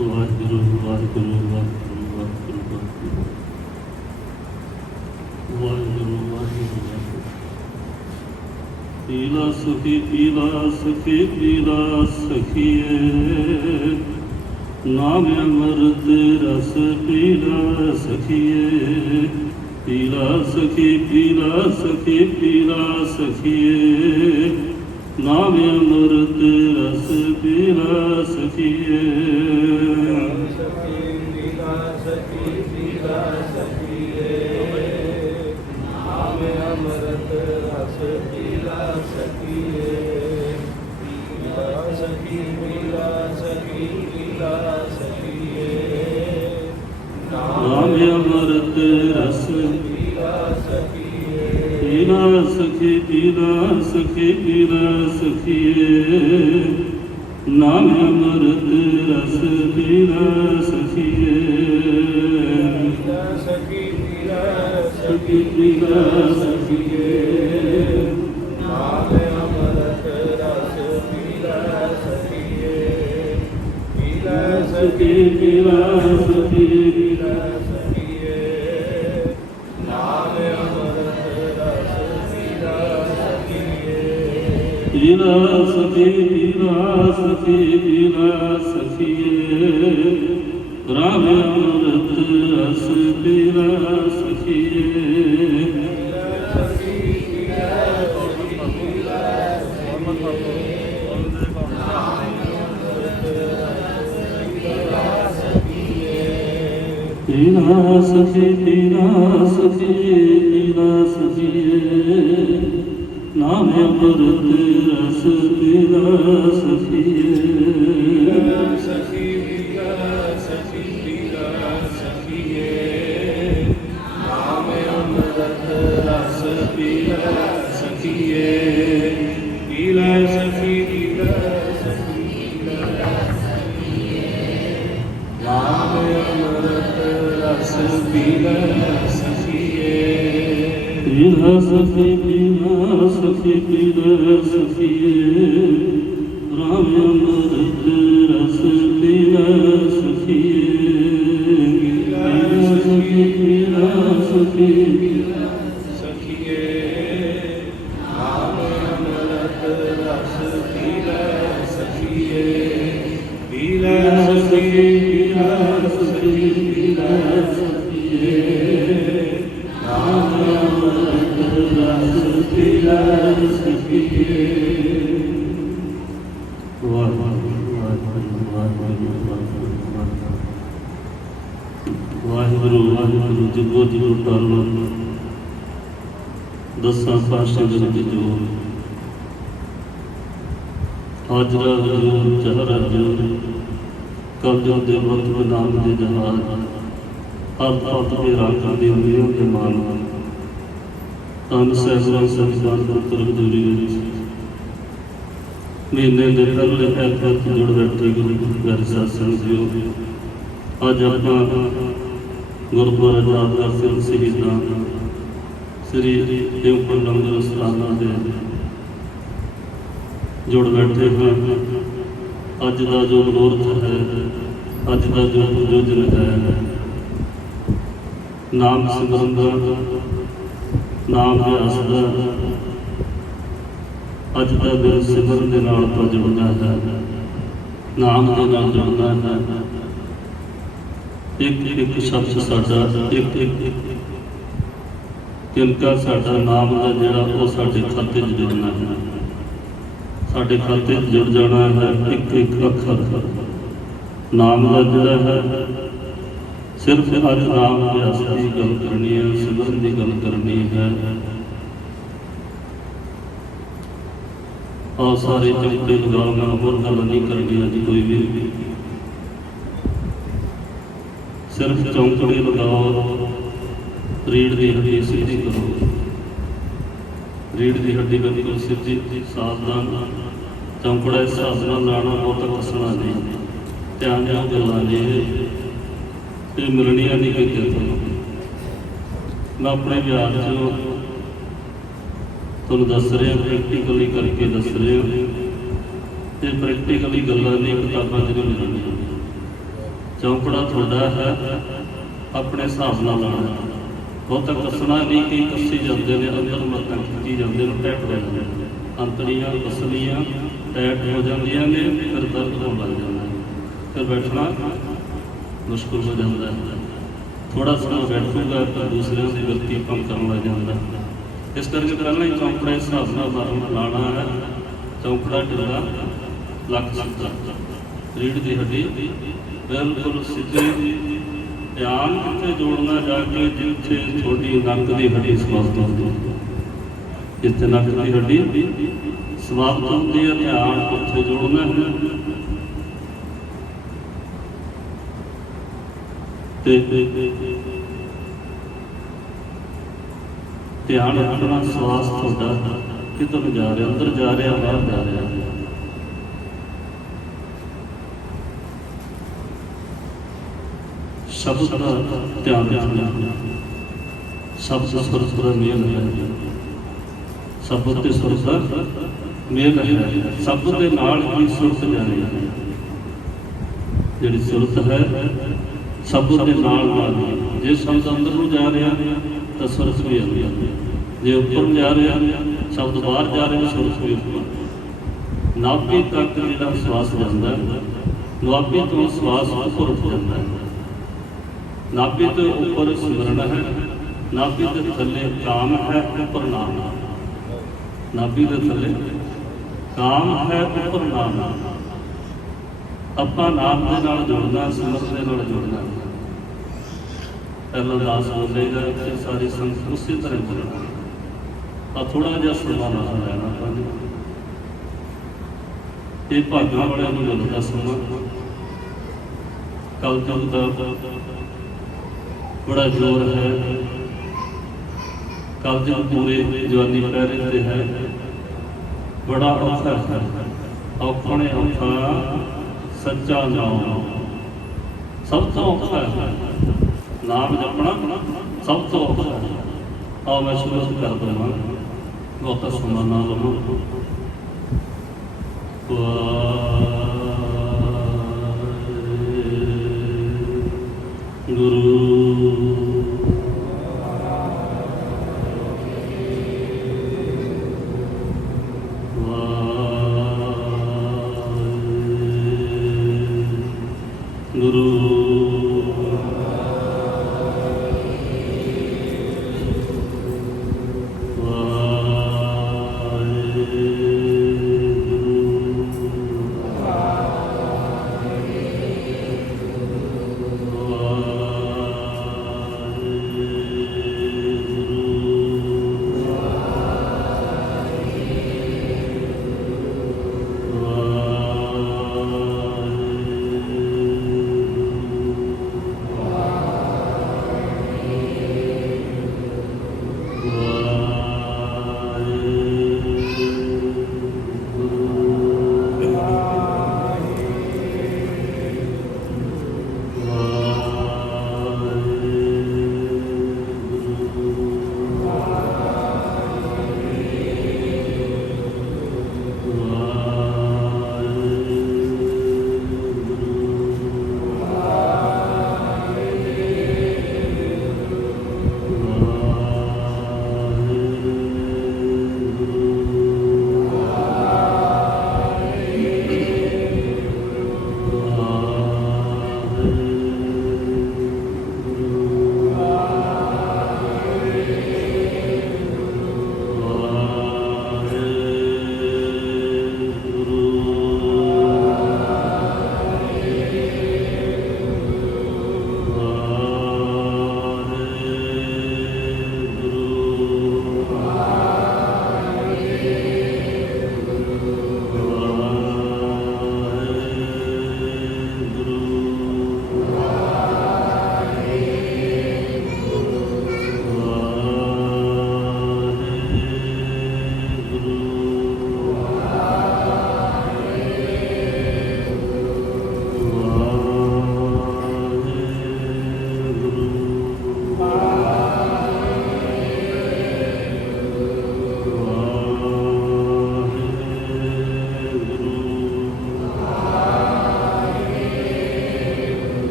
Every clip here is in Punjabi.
ਵਾਹਿਗੁਰੂ ਵਾਹਿਗੁਰੂ ਵਾਹਿਗੁਰੂ ਵਾਹਿਗੁਰੂ ਵਾਹਿਗੁਰੂ ਵਾਹਿਗੁਰੂ ਪੀਲਾ ਸਖੀ ਪੀਲਾ ਸਖੀਏ ਨਾਮ ਅੰਮ੍ਰਿਤ ਰਸ ਪੀਲਾ ਸਖੀਏ ਪੀਲਾ ਸਖੀਏ ਨਾਮ ਅੰਮ੍ਰਿਤ ਰਸ ਪੀਲਾ ਸਖੀਏ ਨਾਮ ਅੰਮ੍ਰਿਤ ਰਸ ਪੀਲਾ ਸਖੀਏ ਨਾਮ ਅੰਮ੍ਰਿਤ ਰਸ ਪੀਲਾ ਸਖੀਏ ਪੀਲਾ ਸਖੀਏ ਨਾਮ ਅੰਮ੍ਰਿਤ ਰਸ ਪੀਲਾ ਸਖੀਏ ਪੀਲਾ ਸਖੀਏ ਪੀਲਾ ਸਖੀਏ ਰਾਮ ਅੰਮ੍ਰਿਤ ਰਸ ਪੀਲਾ ਸਖੀਏ ਪੀਲਾ ਸਖੀਏ ਨਾਮ ਅੰਮ੍ਰਿਤ ਰਸ ਪੀਲਾ ਸਖੀਏ ਨਾਮ ਅੰਮ੍ਰਿਤ ਰਸ ਪੀਲਾ ਸਖੀਏ ਪੀਲਾ ਨਾਮ ਅੰਮ੍ਰਿਤ ਰਸ ਪੀਲਾ ਸਖੀਏ ਪੀਲਾ ਸਖੀਏ ਰਾਮ ਅੰਮ੍ਰਿਤ ਰਸ ਪੀਲਾ ਸਖੀਏ ਪੀਲਾ ਸਖੀਏ ਰਾਮ ਅੰਮ੍ਰਿਤ ਰਸ ਪੀਲਾ ਸਖੀਏ ਪੀਲਾ ਸਖੀਏ ਨਾਮ ਅੰਮ੍ਰਿਤ ਰਸ ਪੀਲਾ ਸਖੀਏ ਵਾਹਿਗੁਰੂ ਜਗੋ ਜਗੋ ਟਾਲੋ ਦਸਾਂ ਪਾਤਸ਼ਾਹਾਂ ਦੇ ਵਿੱਚ ਜੋ ਹਾਜ਼ਰਾ ਹਜ਼ੂਰ ਚਹਰਾ ਹਜ਼ੂਰ ਕਬਜੋਂ ਦੇ ਵਕਤ ਨਾਮ ਦੇ ਜਹਾਜ਼ ਆਪ ਦੇ ਰਾਜਾਂ ਦੇ ਉਮੀਆਂ ਦੇ ਮਾਨ ਤਨ ਸਹਿਬਰਾਂ ਸੰਸਾਰ ਪੁੱਤਰ ਹਜ਼ੂਰੀ ਵਿੱਚ ਮਹੀਨੇ ਦੇ ਪਹਿਲੇ ਐਤਵਾਰ ਤੋਂ ਜੁੜ ਬੈਠੇ ਗੁਰੂ ਪਿਆਰੇ ਸਾਧ ਸੰਗਤ ਜੀਓ ਅੱਜ ਆਪਾਂ ਗੁਰਦੁਆਰਾ ਜਾਦਗਰ ਸਿੰਘ ਸ਼ਹੀਦਾਂ ਸ੍ਰੀ ਦੇਵਪੁਰ ਲੰਗਰ ਸਥਾਨਾਂ ਦੇ ਜੁੜ ਬੈਠੇ ਹਾਂ। ਅੱਜ ਦਾ ਜੋ ਮਨੋਰਥ ਹੈ, ਅੱਜ ਦਾ ਜੋ ਪ੍ਰਯੋਜਨ ਹੈ, ਨਾਮ ਸਿਮਰਨ ਦਾ, ਨਾਮ ਅਭਿਆਸ ਦਾ। ਅੱਜ ਦਾ ਦਿਨ ਸਿਮਰਨ ਦੇ ਨਾਲ ਆਪਾਂ ਜੁੜਨਾ ਹੈ, ਨਾਮ ਦੇ ਨਾਲ ਜੁੜਨਾ ਹੈ। ਇੱਕ ਸ਼ਬਦ ਸਾਡਾ, ਇੱਕ ਕਿਨਕਾ ਸਾਡਾ ਨਾਮ ਦਾ ਜਿਹੜਾ ਉਹ ਸਾਡੇ ਖਾਤੇ 'ਚ ਜੁੜਨਾ ਹੈ, ਸਾਡੇ ਖਾਤੇ 'ਚ ਜੁੜ ਜਾਣਾ ਹੈ। ਇੱਕ ਅੱਖਰ ਨਾਮ ਦਾ ਜਿਹੜਾ ਹੈ, ਸਿਰਫ ਅੱਜ ਨਾਮ ਅਭਿਆਸ ਦੀ ਗੱਲ ਕਰਨੀ ਹੈ, ਸਿਮਰਨ ਦੀ ਗੱਲ ਕਰਨੀ ਹੈ। ਆਹ ਸਾਰੇ ਚੌਂਕੇ ਲਗਾਉਣਾ, ਹੋਰ ਗੱਲ ਨਹੀਂ ਕਰਨੀ ਅੱਜ ਕੋਈ ਵੀ। ਸਿਰਫ ਚੌਂਕੜੇ ਲਗਾਓ, ਰੀੜ ਦੀ ਹੱਡੀ ਸਿੱਧੀ ਕਰੋ। ਰੀੜ ਦੀ ਹੱਡੀ ਬਿਲਕੁਲ ਸਿੱਧੀ, ਸਾਵਧਾਨ। ਚੌਂਕੜਾ ਇਸ ਹਿਸਾਬ ਨਾਲ ਲਾਉਣਾ, ਬਹੁਤਾ ਕੱਸਣਾ ਨਹੀਂ। ਧਿਆਨ ਨਾਲ ਗੱਲਾਂ ਨੇ ਇਹ ਮਿਲਣੀਆਂ ਨਹੀਂ ਕਿਤੇ ਤੁਹਾਨੂੰ। ਮੈਂ ਆਪਣੇ ਵਿਆਹ 'ਚ ਤੁਹਾਨੂੰ ਦੱਸ ਰਿਹਾ, ਪ੍ਰੈਕਟੀਕਲੀ ਕਰਕੇ ਦੱਸ ਰਿਹਾ। ਤੇ ਪ੍ਰੈਕਟੀਕਲੀ ਗੱਲਾਂ ਨਹੀਂ, ਕਿਤਾਬਾਂ 'ਚ ਨਹੀਂ ਮਿਲਣੀਆਂ। ਚੌਂਕੜਾ ਤੁਹਾਡਾ ਹੈ ਆਪਣੇ ਹਿਸਾਬ ਨਾਲ ਲਾਉਣਾ। ਬਹੁਤਾ ਕੱਸਣਾ ਨਹੀਂ, ਕਈ ਕੱਸੀ ਜਾਂਦੇ ਨੇ, ਅੰਦਰ ਮੱਤਾਂ ਖਿੱਚੀ ਜਾਂਦੇ ਨੇ, ਟੈਟ ਹੋ ਜਾਂਦੇ ਨੇ, ਅੰਤੜੀਆਂ ਪਸਲੀਆਂ ਟੈਟ ਹੋ ਜਾਂਦੀਆਂ ਨੇ, ਫਿਰ ਦਰਦ ਹੋਣ ਲੱਗ ਜਾਂਦਾ, ਫਿਰ ਬੈਠਣਾ ਮੁਸ਼ਕਿਲ ਹੋ ਜਾਂਦਾ ਹੈ। ਥੋੜ੍ਹਾ ਸਮਾਂ ਬੈਠੂਗਾ ਤਾਂ ਦੂਸਰਿਆਂ ਦੀ ਗਲਤੀ ਭੰਗ ਕਰਨ ਲੱਗ ਜਾਂਦਾ। ਇਸ ਕਰਕੇ ਪਹਿਲਾਂ ਹੀ ਚੌਂਕੜਾ ਇਸ ਹਿਸਾਬ ਨਾਲ ਲਾਉਣਾ ਹੈ। ਚੌਂਕੜਾ ਢਿੱਲਾ, ਲੱਕ ਸਿੱਧਾ, ਰੀੜ੍ਹ ਦੀ ਹੱਡੀ ਬਿਲਕੁਲ ਸਿੱਧੀ। ਧਿਆਨ ਕਿੱਥੇ ਜੋੜਨਾ ਜਾ ਕੇ, ਜਿੱਥੇ ਤੁਹਾਡੀ ਨੱਕ ਦੀ ਹੱਡੀ ਸਮਾਪਤ ਹੁੰਦੀ ਹੈ, ਜਿੱਥੇ ਨੱਕ ਦੀ ਹੱਡੀ ਸਮਾਪਤ ਹੁੰਦੀ ਹੈ, ਧਿਆਨ ਉੱਥੇ ਜੋੜਨਾ ਹੈ। ਤੇ ਧਿਆਨ ਰੱਖਣਾ, ਸਵਾਸ ਤੁਹਾਡਾ ਕਿੱਧਰ ਨੂੰ ਜਾ ਰਿਹਾ, ਅੰਦਰ ਜਾ ਰਿਹਾ, ਬਾਹਰ ਜਾ ਰਿਹਾ। ਸ਼ਬਦ ਦਾ ਧਿਆਨ ਰੱਖਣਾ, ਸ਼ਬਦ ਸੁਰਤ ਦਾ ਮੇਲ ਹੈ, ਸ਼ਬਦ ਤੇ ਸੁਰਤ ਦਾ ਮੇਲ ਹੈ। ਸ਼ਬਦ ਦੇ ਨਾਲ ਹੀ ਸੁਰਤ ਜਾਣੀ ਹੈ, ਜਿਹੜੀ ਸੁਰਤ ਹੈ ਸ਼ਬਦ ਦੇ ਨਾਲ ਨਾਲ। ਜੇ ਸ਼ਬਦ ਅੰਦਰ ਨੂੰ ਜਾ ਰਿਹਾ ਤਾਂ ਸੁਰਤ ਵੀ ਅੰਦਰ, ਜੇ ਉੱਪਰ ਨੂੰ ਜਾ ਰਿਹਾ ਸ਼ਬਦ ਬਾਹਰ ਜਾ ਰਿਹਾ, ਸੁਰਤ ਵੀ ਉੱਪਰ। ਨਾਭੀ ਤੱਕ ਜਿਹੜਾ ਸਵਾਸ ਜਾਂਦਾ ਹੈ, ਨਾਭੀ ਤੋਂ ਸਵਾਸ ਉੱਪਰ ਉੱਠ ਜਾਂਦਾ ਹੈ। ਨਾਭੀ ਤੋਂ ਉੱਪਰ ਸਿਮਰਨ ਹੈ, ਨਾਭੀ ਦੇ ਥੱਲੇ ਕਾਮ ਹੈ, ਉੱਪਰ ਨਾਮ। ਨਾਭੀ ਦੇ ਥੱਲੇ ਕਾਮ ਹੈ, ਉੱਪਰ ਨਾਮ। ਆਪਾਂ ਨਾਮ ਦੇ ਨਾਲ ਜੁੜਨਾ, ਸਿਮਰਨ ਦੇ ਨਾਲ ਜੁੜਨਾ। ਪਹਿਲਾਂ ਦਾਸ ਬੋਲੇਗਾ, ਫਿਰ ਸਾਰੀ ਸੰਗਤ ਉਸੇ ਤਰ੍ਹਾਂ ਬੋਲਣਾ। ਆ ਥੋੜ੍ਹਾ ਜਿਹਾ ਸਮਾਂ ਨਾਲ ਲੈਣਾ ਆਪਾਂ ਨੇ। ਇਹ ਭਾਗਾਂ ਵਾਲਿਆਂ ਨੂੰ ਮਿਲਦਾ ਸਮਾਂ। ਕਲਯੁਗ ਦਾ ਬੜਾ ਜ਼ੋਰ ਹੈ, ਕਲਯੁਗ ਪੂਰੇ ਜਵਾਨੀ ਪਹਿਰੇ ਤੇ ਹੈ। ਬੜਾ ਔਖਾ ਹੈ, ਔਖਾ ਨੇ ਔਖਾ ਸੱਚਾ ਨਾਮ, ਸਭ ਤੋਂ ਔਖਾ ਹੈ ਨਾਮ ਜਪਣਾ, ਸਭ ਤੋਂ ਔਖਾ ਹੈ। ਆਓ ਮੈਂ ਸ਼ੁਰੂ ਕਰ ਦੇਵਾਂ, ਬਹੁਤਾ ਸਮਾਂ ਨਾ ਲਵਾਂ। ਗੁਰੂ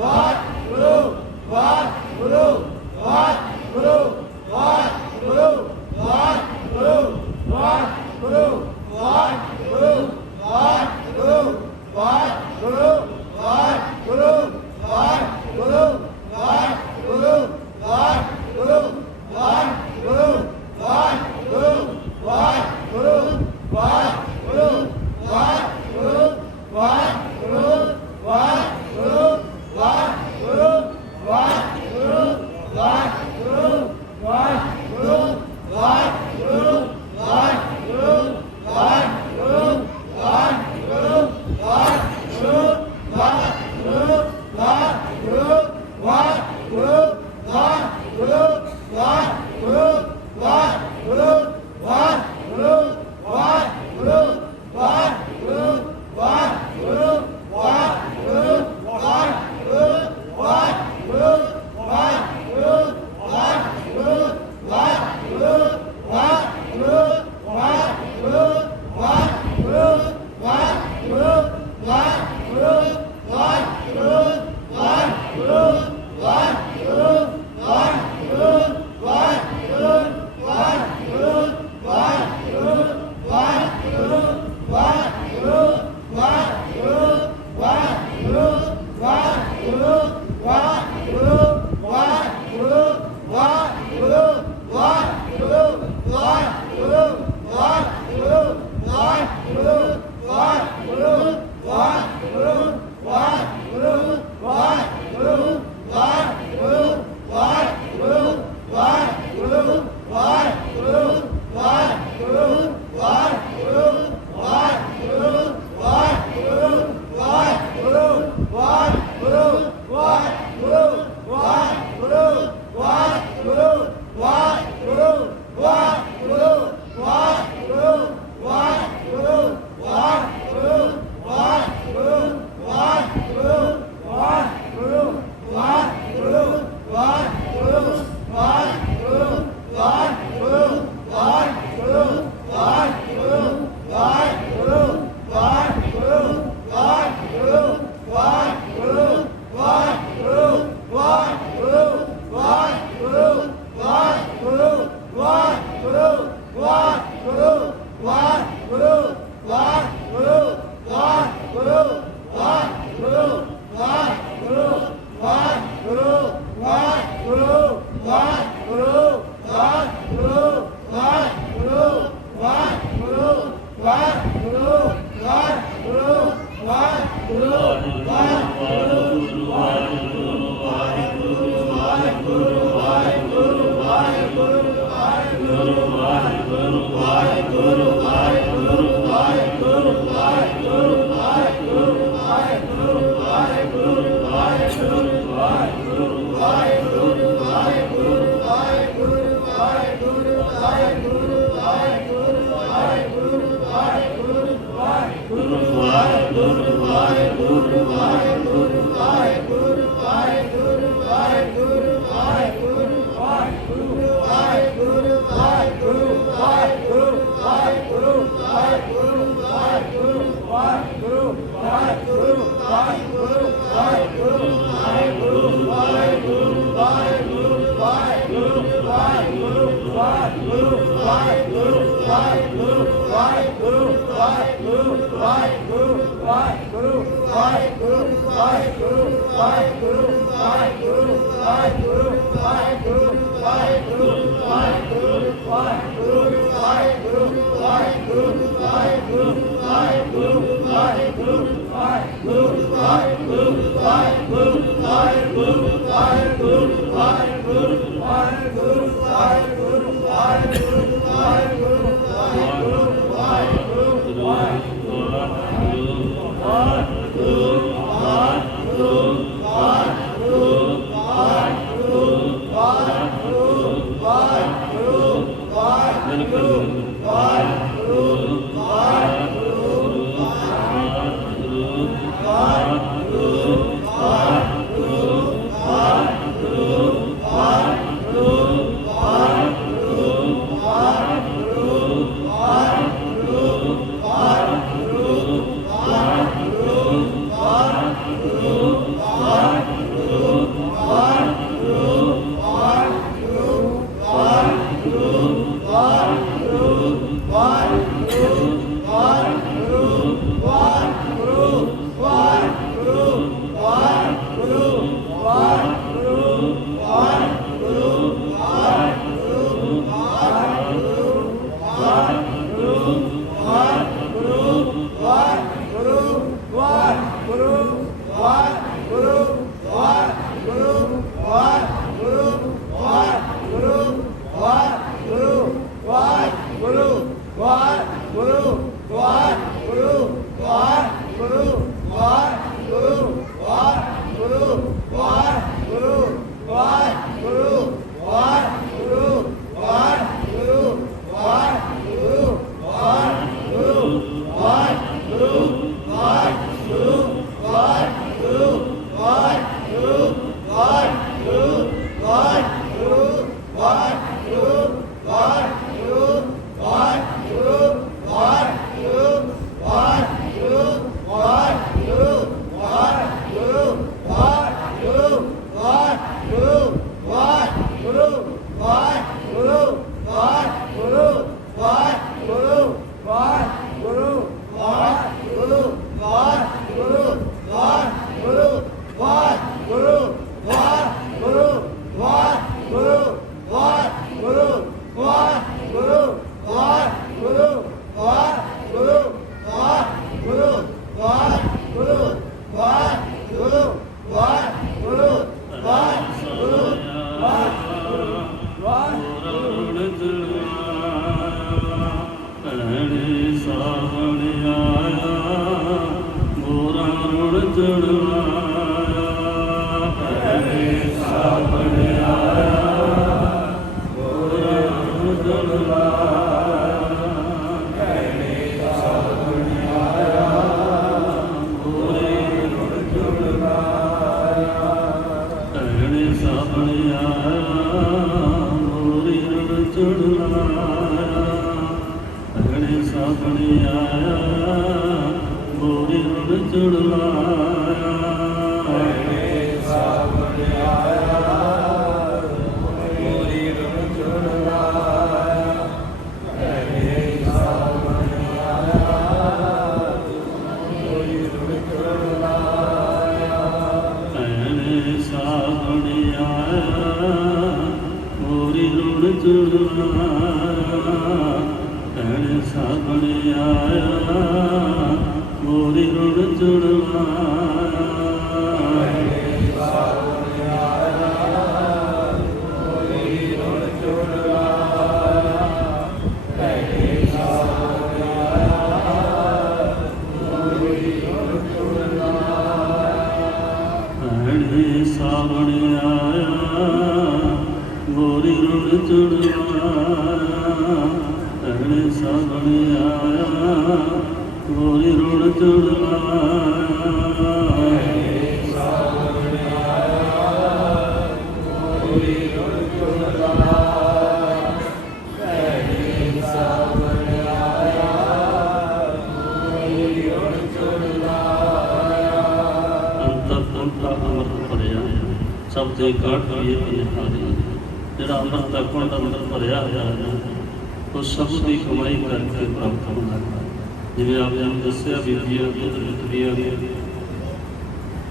One.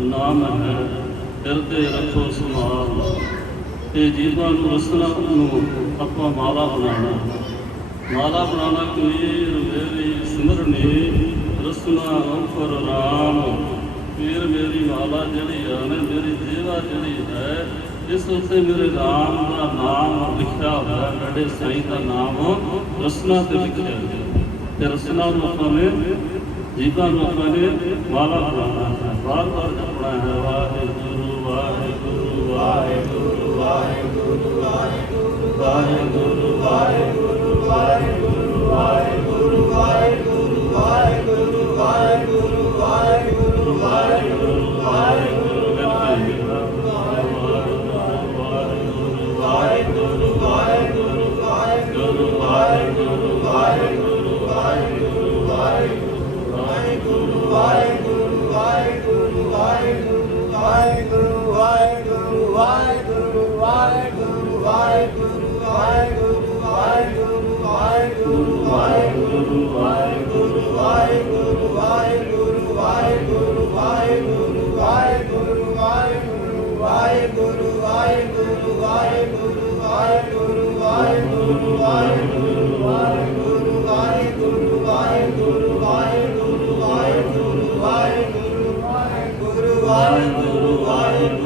ਨਾਮ ਹੈ ਹਿਰਦੇ ਰੱਖੋ ਸਮਾਲ। ਇਹ ਜੀਵਾਂ ਨੂੰ ਰਸਨਾ ਨੂੰ ਆਪਾਂ ਮਾਲਾ ਬਣਾਉਣਾ ਕਬੀਰ ਮੇਰੀ ਸਿਮਰਨੀ ਰਸਨਾ ਅੰਫਰ ਰਾਮ। ਪੀਰ ਮੇਰੀ ਮਾਲਾ ਜਿਹੜੀ ਹੈ ਨਾ, ਮੇਰੀ ਜੀਵਾ ਜਿਹੜੀ ਹੈ, ਇਸ ਉੱਤੇ ਮੇਰੇ ਰਾਮ ਦਾ ਨਾਮ ਲਿਖਿਆ ਹੋਇਆ, ਮੇਰੇ ਸਾਈਂ ਦਾ ਨਾਮ ਰਸਨਾ ਤੇ ਲਿਖਿਆ ਹੋਇਆ। ਤੇ ਰਸਨਾ ਨੂੰ ਆਪਾਂ ਨੇ ਜੀਵਾਂ ਨੂੰ ਆਪਾਂ ਨੇ ਮਾਲਾ ਬਣਾਉਣਾ ਹੈ, ਬਾਰ-ਬਾਰ ਜਪਣਾ ਹੈ ਵਾਹਿਗੁਰੂ ਵਾਹਿਗੁਰੂ ਵਾਹਿਗੁਰੂ ਵਾਹਿਗੁਰੂ ਵਾਹਿਗੁਰੂ ਵਾਹਿਗੁਰੂ ਵਾਹਿਗੁਰੂ ਵਾਹਿਗੁਰੂ ਵਾਹਿਗੁਰੂ ਵਾਹਿਗੁਰੂ ਵਾਹਿਗੁਰੂ ਵਾਹਿਗੁਰੂ ਵਾਹਿਗੁਰੂ ਵਾਹਿਗੁਰੂ ਵਾਹਿਗੁਰੂ ਵਾਹਿਗੁਰੂ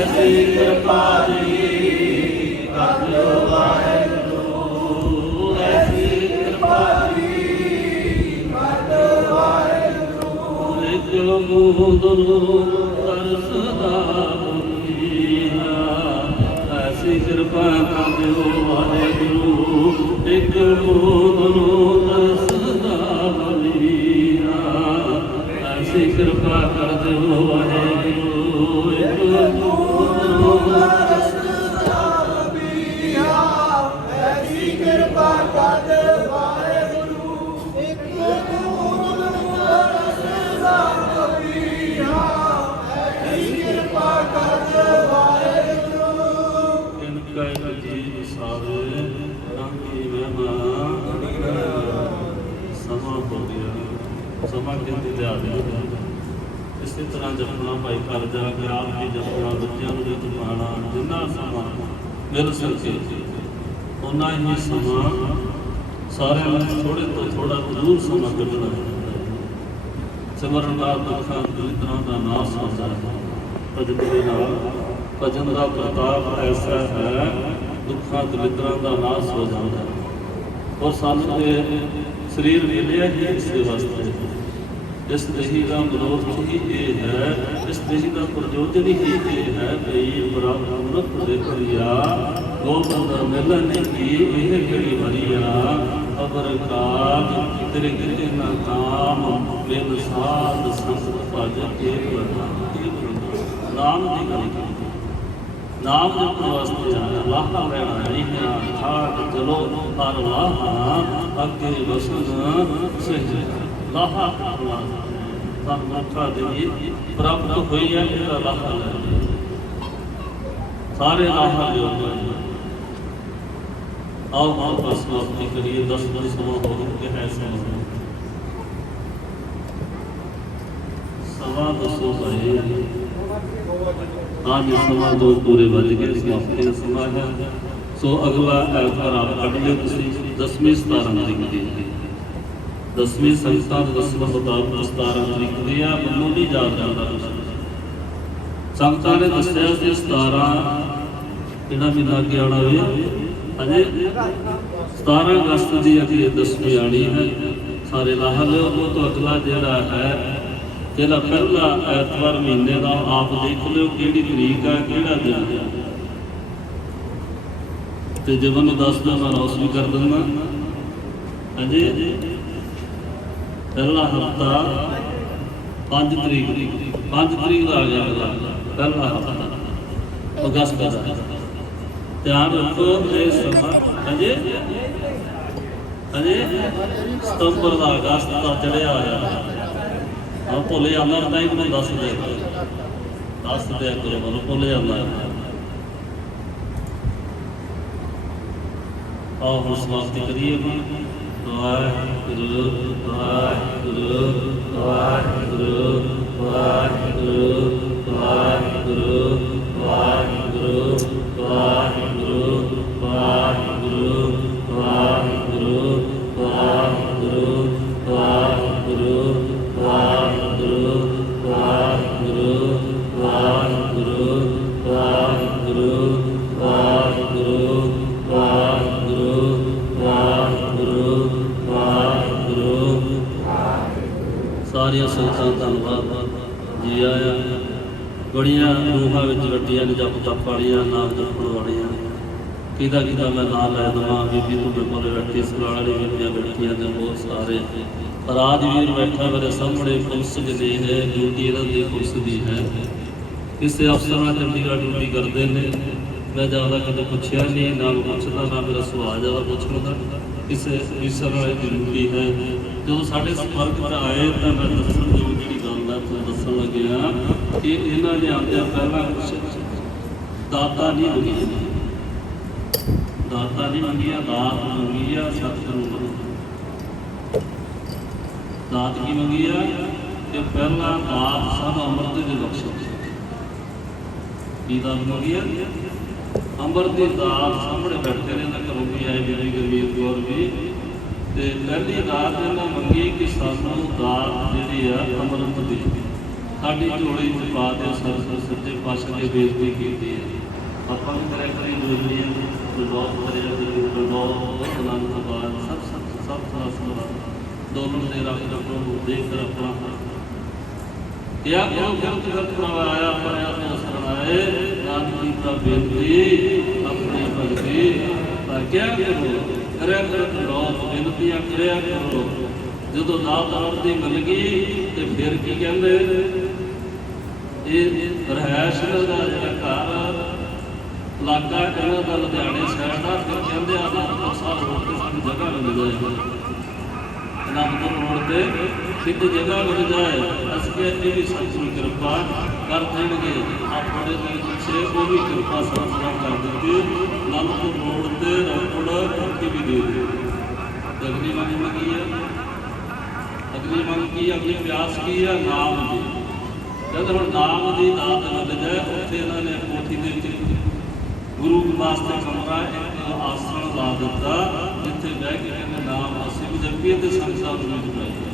ऐसी मोदलो तरसदा बंदीहा, ऐसी कृपा कर दियो वाहेगुरु, एक मोदलो तरसदा बंदीहा, ऐसी कृपा कर दियो वाहेगुरु, एक मोदलो तरसदा बंदीहा, ऐसी कृपा कर दियो वाहेगुरु, एक समा कहते लिया इसी तरह जपना भाई कर जा के आप भी जपना बच्चों को जपाना जिन्ना समा मिल सके उन्ना ही समा सारे थोड़े तो थोड़ा जरूर समा कटना सिमरन का दुखा दलिद्रां का नाश होता है भजन के नाल भजन का प्रताप ऐसा है दुखा दलिद्रां का नाश हो जाता है और सानू शरीर मिले ही इसके वास्ते इस देही का मनोरथ ही ये है इस देही का प्रयोजन ही ये है भई ब्रह्मत देखिया गोबंद मिलन की यह घड़ी भरिया अबर काज तेरे गिरे न काम वेद साध संत भज के नाम की गल की नाम जपने वास्ते आया लाहा लेना नहीं है ठाट चलो हर लाहा अगे वसन सही लाहा तन मौका देवी प्राप्त हुई है इसका लाहा ले सारे लाहा ले आओ हम बस समाप्ति करिए 10 मिनट समय हो गए है सवा 2 भाई आज समा 2 पूरे बज गए समाप्ति का समय है सो अगला ऐतवार आप कट लियो 10वीं 17 तरीक की 10वीं संस्था दसवां मुताबिक 17 तरीक की आ मनो नहीं याद करता संगतां ने दस्या कि 17 ਜਿਹੜਾ ਮਹੀਨਾ ਅੱਗੇ ਆਉਣਾ ਹੋਵੇ ਅਜੇ 17 ਅਗਸਤ ਦੀ ਅਗਲੀ 10ਵੀਂ ਆਣੀ ਹੈ ਸਾਰੇ ਲਾਹਾ ਲਿਓ ਉਹ ਤੋਂ ਅਗਲਾ ਜਿਹੜਾ ਹੈ ਜਿਹੜਾ ਪਹਿਲਾ ਐਤਵਾਰ ਮਹੀਨੇ ਦਾ ਆਪ ਦੇਖ ਲਿਓ ਕਿਹੜੀ ਤਰੀਕ ਹੈ ਕਿਹੜਾ ਦਿਨ ਹੈ ਤੇ ਜੇ ਮੈਨੂੰ ਦੱਸ ਦਿਓ ਮੈਂ ਅਨਾਉਂਸ ਵੀ ਕਰ ਦਿੰਦਾ ਅਜੇ ਪਹਿਲਾ ਹਫਤਾ 5 ਤਰੀਕ ਦਾ ਆ ਗਿਆ ਪਹਿਲਾ ਹਫਤਾ ਅਗਸਤ ਦਾ ਧਿਆਨ ਰੱਖੋ ਇਹ ਸਮਾਂ ਅਜੇ ਸਤੰਬਰ ਦਾ ਅਗਸਤ ਦਾ ਚੜਿਆ ਹੋਇਆ ਹਾਂ ਭੁੱਲ ਜਾਂਦਾ ਤਾਂ ਹੀ ਮੈਨੂੰ ਦੱਸ ਦਿਆ ਕਰੋ ਮੈਨੂੰ ਭੁੱਲ ਜਾਂਦਾ ਆਓ ਹੁਣ ਸਮਾਪਤੀ ਕਰੀਏ ਵਾਹਿਗੁਰੂ ਵਾਹਿਗੁਰੂ ਵਾਹਿਗੁਰੂ ਵਾਹਿਗੁਰੂ ਵਾਹਿਗੁਰੂ ਵਾਹਿਗੁਰੂ ਵਾਹਿਗੁਰੂ ਵਾਹਿਗੁਰੂ ਵਾਹਿਗੁਰੂ ਵਾਹਿਗੁਰੂ ਵਾਹਿਗੁਰੂ ਵਾਹਿਗੁਰੂ ਵਾਹਿਗੁਰੂ ਵਾਹਿਗੁਰੂ ਵਾਹਿਗੁਰੂ ਵਾਹਿਗੁਰੂ ਵਾਹਿਗੁਰੂ ਵਾਹਿਗੁਰੂ ਵਾਹਿਗੁਰੂ ਸਾਰੀਆਂ ਸੰਗਤਾਂ ਧੰਨਵਾਦ ਜੀ ਆਇਆ ਬੜੀਆਂ ਰੂਹਾਂ ਵਿੱਚ ਵੱਡੀਆਂ ਨੇ ਜਪ ਤਪ ਵਾਲੀਆਂ ਨਾਮ ਜਪਣ ਵਾਲੀਆਂ ਕਿਹਦਾ ਮੈਂ ਨਾਂ ਲੈ ਦੇਵਾਂ ਬੀਬੀ ਤੁਹਾਡੇ ਕੋਲ ਬੈਠੀ ਸਲਾਹ ਵਾਲੀ ਬੀਬੀਆਂ ਬੈਠੀਆਂ ਨੇ ਬਹੁਤ ਸਾਰੇ ਰਾਜਵੀਰ ਬੈਠਾ ਮੇਰੇ ਸਾਹਮਣੇ ਪੁਲਿਸ ਜਿਹੜੀ ਹੈ ਡਿਊਟੀ ਇਹਨਾਂ ਦੀ ਪੁਲਿਸ ਦੀ ਹੈ ਕਿਸੇ ਅਫਸਰ ਨਾਲ ਚੰਡੀਗੜ੍ਹ ਡਿਊਟੀ ਕਰਦੇ ਨੇ ਮੈਂ ਜ਼ਿਆਦਾ ਕਦੇ ਪੁੱਛਿਆ ਨਹੀਂ ਨਾ ਪੁੱਛਦਾ ਨਾ ਮੇਰਾ ਸੁਭਾਅ ਜ਼ਿਆਦਾ ਪੁੱਛਣ ਦਾ ਕਿਸੇ ਅਫਸਰ ਨਾਲ ਡਿਊਟੀ ਹੈ ਜਦੋਂ ਸਾਡੇ ਸੰਪਰਕ ਵਿੱਚ ਆਏ ਤਾਂ ਮੈਂ ਦੱਸਣ ਦੀ ਜਿਹੜੀ ਗੱਲ ਹੈ ਤੁਹਾਨੂੰ ਦੱਸਣ ਲੱਗਿਆ ਕਿ ਇਹਨਾਂ ਨੇ ਆਉਂਦਿਆਂ ਪਹਿਲਾਂ ਕੁਛ ਦਾਤਾ ਨਹੀਂ ਮੰਗੀਆਂ ਦਾਤ ਮੰਗੀ ਆ ਸਤਿਗੁਰੂ ਦਾਤ ਕੀ ਮੰਗੀ ਆ ਕਿ ਪਹਿਲਾਂ ਦਾਤ ਸਭ ਅੰਮ੍ਰਿਤ ਦੀ ਬਖਸ਼ੋ ਕੀ ਦਾਤ ਮੰਗੀ ਆ ਅੰਮ੍ਰਿਤ ਦੀ ਦਾਤ ਸਾਹਮਣੇ ਬੈਠੇ ਨੇ ਨਾ ਘਰੋਂ ਵੀ ਆਏ ਬੀਬੀ ਗੁਰਮੀਤ ਕੌਰ ਵੀ ਤੇ ਪਹਿਲੀ ਦਾਤ ਇਹਨਾਂ ਮੰਗੀ ਕਿ ਸਾਨੂੰ ਦਾਤ ਜਿਹੜੀ ਆ ਅੰਮ੍ਰਿਤ ਦੀ ਸਾਡੀ ਝੋਲੀ ਚ ਪਾ ਦਿਓ ਸੱਚੇ ਪਾਤਸ਼ਾਹ ਦੀ ਬੇਨਤੀ ਕੀਤੀ ਹੈ ਆਪਾਂ ਵੀ ਕਰਿਆ ਕਰੀ ਦੋਲੀਆਂ ਬਹੁਤ ਕਰਿਆ ਕਰੀ ਬਹੁਤ ਆਨੰਦ ਆਬਾਦ ਸਭ ਦੋਨੋਂ ਦੇ ਰੱਬ ਨੂੰ ਦੇਖ ਕਰ ਆਪਣਾ ਕਿਆ ਕਰੋ ਫਿਰਤ ਫਿਰਤ ਪ੍ਰਵਾਇਆ ਪਰਿਆ ਤੋਂ ਸਰਣਾਏ ਨਾਨਕ ਜੀ ਦਾ ਬੇਨਤੀ ਆਪਣੀ ਭਗਤੀ ਪਰ ਕਿਆ ਕਰੋ ਕਰਿਆ ਕਰੋ ਲੋਕ ਬੇਨਤੀਆਂ ਕਰਿਆ ਕਰੋ। ਜਦੋਂ ਦਾਤ ਆਪਦੀ ਮਿਲ ਗਈ ਤੇ ਫਿਰ ਕੀ ਕਹਿੰਦੇ ਇਹ ਰਹਿਸ਼ ਦਾ ਜਿਹੜਾ ਘਰ ਇਲਾਕਾ ਇਹਨਾਂ ਦਾ ਲੁਧਿਆਣੇ ਸਾਈਡ ਦਾ ਫਿਰ ਕਹਿੰਦੇ ਆਨੰਦਪੁਰ ਸਾਹਿਬ ਰੋਡ ਤੇ ਸਾਨੂੰ ਜਗ੍ਹਾ ਮਿਲ ਜਾਏ ਆਨੰਦਪੁਰ ਰੋਡ ਤੇ ਕਿਤੇ ਜਗ੍ਹਾ ਮਿਲ ਜਾਏ ਅਸੀਂ ਕਿ ਇਹ ਵੀ ਸਤਿਗੁਰੂ ਕਿਰਪਾ ਕਰ ਦੇਣਗੇ ਆਪਣੇ ਦੇ ਪਿੱਛੇ ਉਹ ਵੀ ਕਿਰਪਾ ਸਰਸਰਾ ਕਰ ਦਿੱਤੀ ਆਨੰਦਪੁਰ ਰੋਡ ਤੇ ਰੋਪੜ ਪੱਕੀ ਵੀ ਦੇ ਦਿੱਤੀ। ਅਗਲੀ ਮੰਗ ਕੀ ਹੈ ਅਗਲੀ ਮੰਗ ਕੀ ਅਗਲੀ ਪਿਆਸ ਕੀ ਹੈ ਨਾਮ ਦੀ ਜਦ ਹੁਣ ਨਾਮ ਦੀ ਦਾਤ ਮਿਲ ਜਾਏ ਉੱਥੇ ਇਹਨਾਂ ਨੇ ਕੋਠੀ ਦੇ ਵਿੱਚ ਗੁਰੂ ਵਾਸਤੇ ਕਮਰਾ ਇੱਕ ਆਸਣ ਲਾ ਦਿੱਤਾ ਜਿੱਥੇ ਬਹਿ ਕੇ ਕਹਿੰਦੇ ਨਾਮ ਅਸੀਂ ਵੀ ਜਪੀਏ ਤੇ ਸੰਗ ਸਾਹਿਬ ਨੂੰ ਜਪਾਈਏ।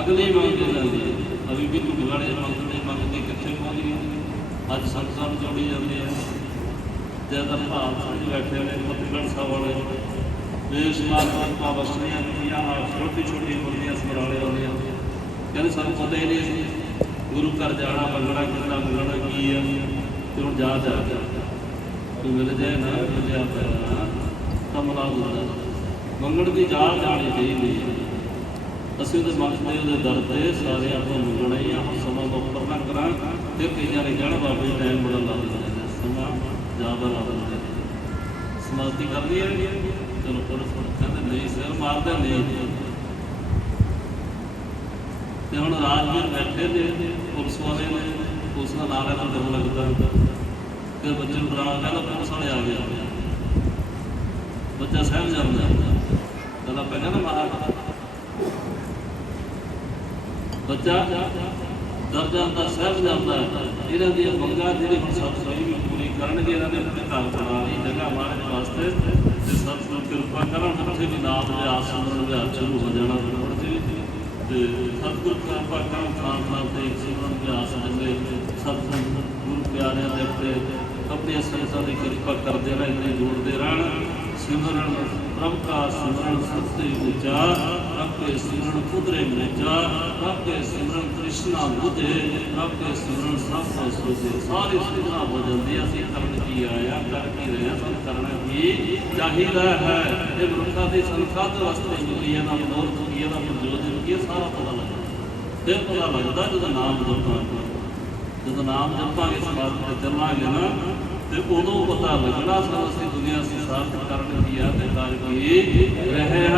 ਅਗਲੀ ਮੰਗ ਜਾਂਦੀ ਹੈ ਅਭੀ ਵੀ ਗੁਰਦੁਆਰੇ ਮੰਗਦੇ ਕਿੱਥੇ ਪਹੁੰਚੀ ਅੱਜ ਸੰਗ ਸਾਹਿਬ ਜੋੜੀ ਜਾਂਦੇ ਆ ਜਦ ਭਾਵ ਸਮਝ ਬੈਠੇ ਨੇ ਫਤਿਹਗੜ੍ਹ ਸਾਹਿਬ ਵਾਲੇ ਬੇਸ਼ੁਮਾਰ ਸੰਗਤਾਂ ਵਸਣੀਆਂ ਦੀਆਂ ਛੋਟੀ ਛੋਟੀ ਮੁਰਲੀਆਂ ਸਮਰਾਲੇ ਆਉਂਦੀਆਂ ਕਹਿੰਦੇ ਸਾਨੂੰ ਪਤਾ ਹੀ ਨਹੀਂ ਸੀ ਗੁਰੂ ਘਰ ਜਾਣਾ ਮੰਗਣਾ ਕਿੰਨਾ ਮੰਗਣਾ ਕੀ ਆ ਤੇ ਹੁਣ ਜਾ ਤੂੰ ਮਿਲ ਜਾਏ ਨਾ ਮਿਲਿਆ ਤਾਂ ਮਨਾ ਦਿੰਦਾ ਮੰਗਣ ਦੀ ਜਾ ਜਾਣੀ ਚਾਹੀਦੀ ਅਸੀਂ ਉਹਦੇ ਮਨ ਦੇ ਉਹਦੇ ਦਰ ਤੇ ਸਾਰੇ ਆਪਾਂ ਮੰਗਣਾ ਹੀ ਆ ਸਮਾਂ ਉੱਪਰ ਨਾ ਕਰਾਂ ਫਿਰ ਕਈਆਂ ਨੇ ਕਹਿਣਾ ਬਾਬਾ ਜੀ ਟਾਈਮ ਬੜਾ ਲਾ ਦਿੰਦੇ ਸਮਾਂ ਜ਼ਿਆਦਾ ਲਾ ਦਿੰਦੇ ਸਮਾਧੀ ਕਰਨੀ ਹੈ ਚਲੋ ਥੋੜਾ ਕਹਿੰਦੇ ਨਹੀਂ ਸਿਰ ਮਾਰਦੇ ਨਹੀਂ ਤੇ ਹੁਣ ਰਾਜਵੀਰ ਬੈਠੇ ਨੇ ਪੁਲਿਸ ਵਾਲੇ ਨੇ ਪੁਲਿਸ ਦਾ ਨਾਂ ਲੈਣਾ ਡਰ ਲੱਗਦਾ ਫਿਰ ਬੱਚੇ ਨੂੰ ਡਰਾਉਣਾ ਕਹਿੰਦਾ ਪੁਲਿਸ ਵਾਲੇ ਆ ਗਿਆ ਬੱਚਾ ਸਹਿਮ ਜਾਂਦਾ ਕਹਿੰਦਾ ਪਹਿਲਾਂ ਨਾ ਮਾਰ ਬੱਚਾ ਡਰ ਜਾਂਦਾ ਸਹਿਮ ਜਾਂਦਾ ਇਹਨਾਂ ਦੀਆਂ ਮੰਗਾਂ ਜਿਹੜੀ ਹੁਣ ਸਭ ਸਹੀ ਵੀ ਪੂਰੀ ਕਰਨਗੇ ਇਹਨਾਂ ਨੇ ਆਪਣੇ ਘਰ ਬਣਾ ਲਈ ਜਗ੍ਹਾ ਮਾਰਨ ਵਾਸਤੇ ਤੇ ਸਤਿਗੁਰੂ ਕਿਰਪਾ ਕਰਨ ਉੱਥੇ ਵੀ ਨਾਮ ਦੇ ਆਸਣ ਦੇ ਸ਼ੁਰੂ ਹੋ ਜਾਣਾ ਤੇ ਸਤਿਗੁਰੂ ਕਿਰਪਾ ਕਰਨ ਥਾਂ ਤੇ ਇੱਕ ਸਿਮਰਨ ਅਭਿਆਸ ਦਿੰਦੇ ਸਤਿਗੁਰੂ ਗੁਰੂ ਪਿਆਰਿਆਂ ਦੇ ਉੱਤੇ ਆਪਣੀਆਂ ਸੰਗਤਾਂ ਦੀ ਕਿਰਪਾ ਕਰਦੇ ਰਹਿਣ ਜੋੜਦੇ ਰਹਿਣ ਸਿਮਰਨ ਪ੍ਰਭ ਕਾ ਸਿਮਰਨ ਸਤਿ ਵਿਚਾਰ ਪ੍ਰਭ ਕੇ ਸਿਮਰਨ ਕੁਦਰੇ ਵਿਚਾਰ ਪ੍ਰਭ ਕੇ ਸਿਮਰਨ ਕ੍ਰਿਸ਼ਨਾ ਬੁੱਧੇ ਪ੍ਰਭ ਕੇ ਸਿਮਰਨ ਸਭ ਕੋ ਸੋਝੇ ਸਾਰੀ ਸਿਮਰਨਾ ਹੋ ਜਾਂਦੀ ਹੈ। ਅਸੀਂ ਕਰਨ ਕੀ ਆਇਆ ਕਰ ਕੀ ਰਹੇ ਸਾਨੂੰ ਕਰਨਾ ਕੀ ਚਾਹੀਦਾ ਹੈ ਇਹ ਮਨੁੱਖਾਂ ਦੀ ਸੰਸਾਧ ਵਾਸਤੇ ਮਿਲੀ ਹੈ ਨਾ ਮੋਰ ਕੀ ਹੈ ਨਾ ਮਨਜੋਤ ਕੀ ਹੈ ਸਾਰਾ ਪਤਾ ਲੱਗਦਾ ਫਿਰ ਪਤਾ ਲੱਗਦਾ ਜਦੋਂ ਨਾਮ ਜਪਾਂਗੇ ਜਦੋਂ ਨਾਮ ਜਪਾਂਗੇ ਸਮਾਜ ਤੇ ਚੱਲਾਂਗੇ ਨਾ ਤੇ ਉਦੋਂ ਪਤਾ ਲੱਗਣਾ ਸਾਨੂੰ ਅਸੀਂ ਦੁਨੀਆ ਸਾਰਥ ਕਰਨ ਕੀ ਆ ਤੇ ਕਰ ਕੀ ਰਹੇ